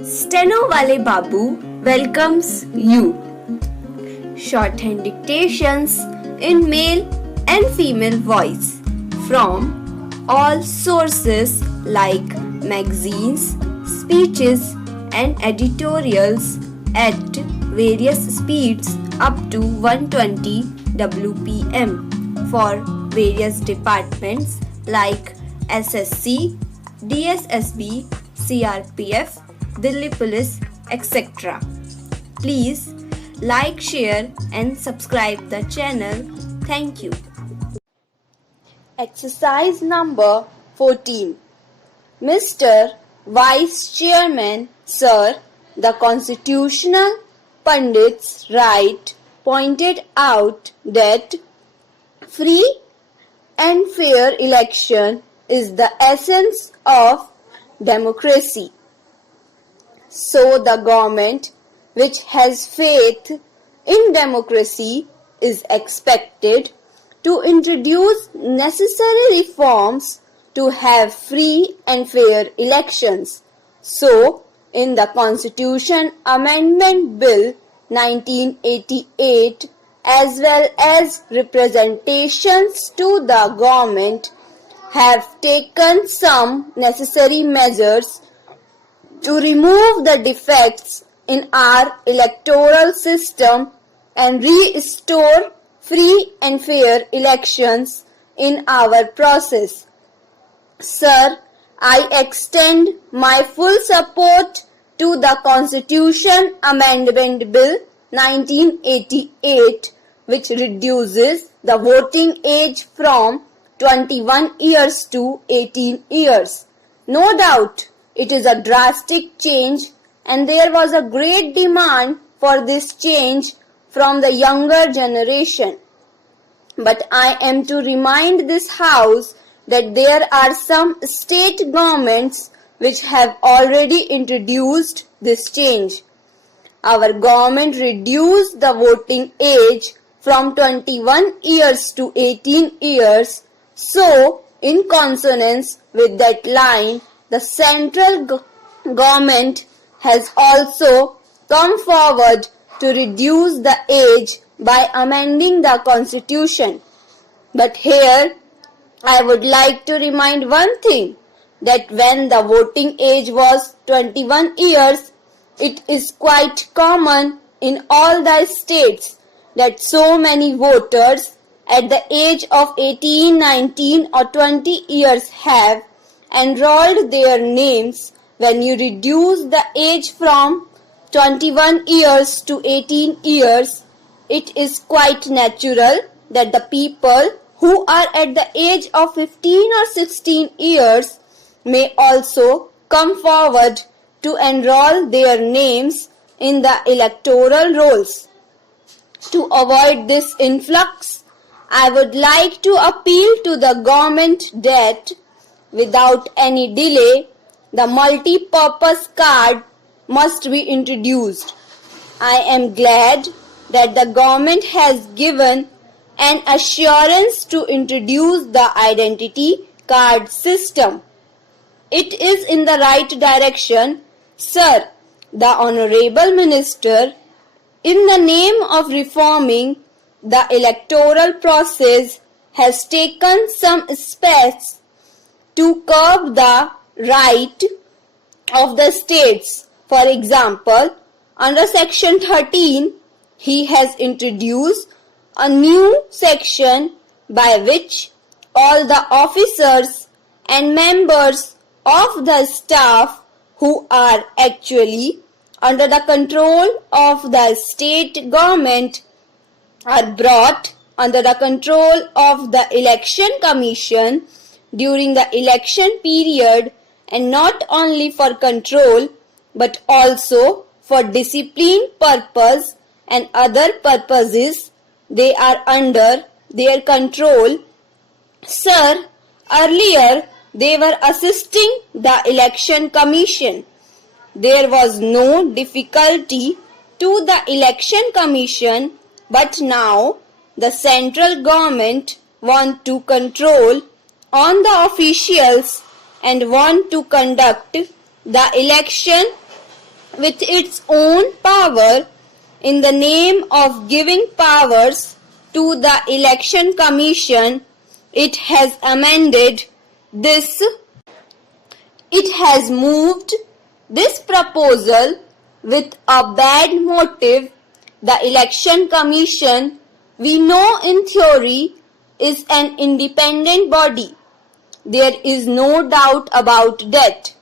Stenowalebabu welcomes you. Shorthand dictations in male and female voice from all sources like magazines, speeches and editorials at various speeds up to 120 WPM for various departments like SSC, DSSSB, CRPF, Delhi Police, etc. Please like, share and subscribe the channel. Thank you. Exercise number 14. Mr. Vice Chairman, Sir, the Constitutional Pundits Right pointed out that free and fair election is the essence of democracy. So the government, which has faith in democracy, is expected to introduce necessary reforms to have free and fair elections. So, in the Constitution Amendment Bill 1988, as well as representations to the government, have taken some necessary measures to remove the defects in our electoral system and restore free and fair elections in our process. Sir, I extend my full support to the Constitution Amendment Bill 1988, which reduces the voting age from 21 years to 18 years. No doubt, it is a drastic change and there was a great demand for this change from the younger generation. But I am to remind this House that there are some state governments which have already introduced this change. Our government reduced the voting age from 21 years to 18 years. So, in consonance with that line, the central government has also come forward to reduce the age by amending the constitution. But here, I would like to remind one thing, that when the voting age was 21 years, it is quite common in all the states that so many voters at the age of 18, 19 or 20 years have enrolled their names. When you reduce the age from 21 years to 18 years, it is quite natural that the people who are at the age of 15 or 16 years may also come forward to enroll their names in the electoral rolls. To avoid this influx, I would like to appeal to the government that without any delay, the multi-purpose card must be introduced. I am glad that the government has given an assurance to introduce the identity card system. It is in the right direction, sir. The Honorable Minister, in the name of reforming the electoral process, has taken some steps to curb the right of the states. For example, under section 13, he has introduced a new section by which all the officers and members of the staff who are actually under the control of the state government are brought under the control of the election commission during the election period, and not only for control but also for discipline purpose and other purposes. They are under their control. Sir, earlier they were assisting the election commission. There was no difficulty to the election commission, but now the central government want to control on the officials and want to conduct the election with its own power in the name of giving powers to the Election Commission, it has amended this. It has moved this proposal with a bad motive. The Election Commission, we know in theory, is an independent body. There is no doubt about that.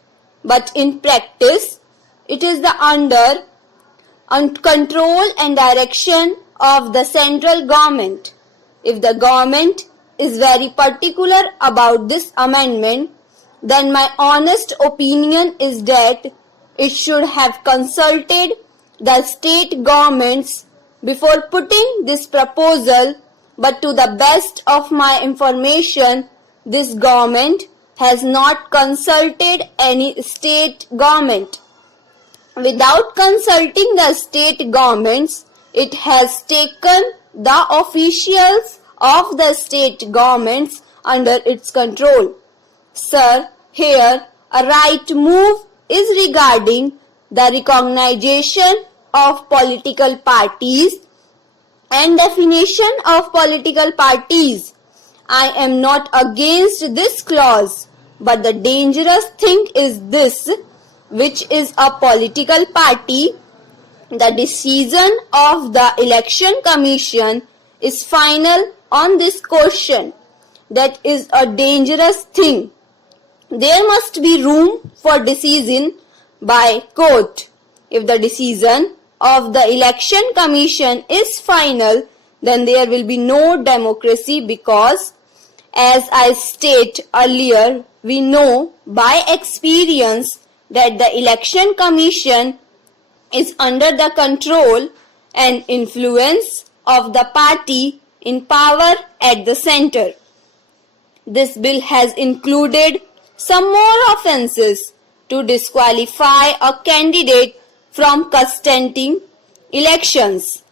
But in practice, it is under control and direction of the central government. If the government is very particular about this amendment, then my honest opinion is that it should have consulted the state governments before putting this proposal, but to the best of my information, this government has not consulted any state government. Without consulting the state governments, it has taken the officials of the state governments under its control. Sir, here a right move is regarding the recognition of political parties and definition of political parties. I am not against this clause, but the dangerous thing is this, which is a political party. The decision of the Election Commission is final on this question. That is a dangerous thing. There must be room for decision by court. If the decision of the Election Commission is final, then there will be no democracy because, as I stated earlier, we know by experience that the Election Commission is under the control and influence of the party in power at the center. This bill has included some more offences to disqualify a candidate from contesting elections.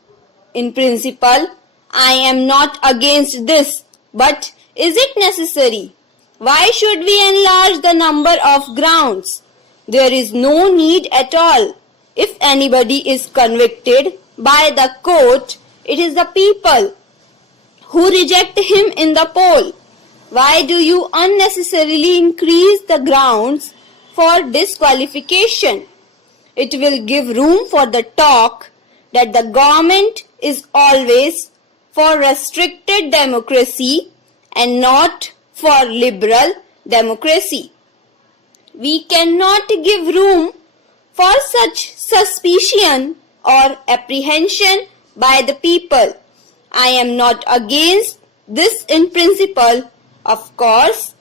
In principle, I am not against this, but is it necessary? Why should we enlarge the number of grounds? There is no need at all. If anybody is convicted by the court, it is the people who reject him in the poll. Why do you unnecessarily increase the grounds for disqualification? It will give room for the talk that the government is always for restricted democracy and not for liberal democracy. We cannot give room for such suspicion or apprehension by the people. I am not against this in principle. Of course,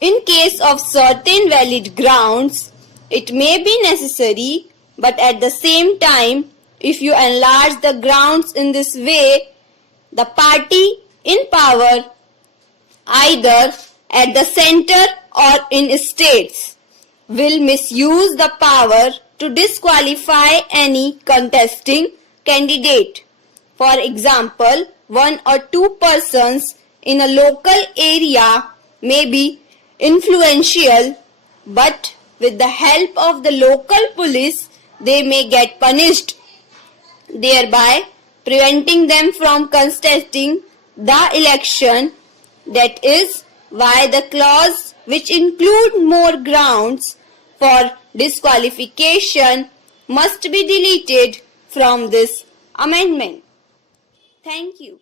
in case of certain valid grounds, it may be necessary, but at the same time, if you enlarge the grounds in this way, the party in power, either at the center or in states, will misuse the power to disqualify any contesting candidate. For example, one or two persons in a local area may be influential, but with the help of the local police, they may get punished, thereby preventing them from contesting the election. That is why the clause which include more grounds for disqualification must be deleted from this amendment. Thank you.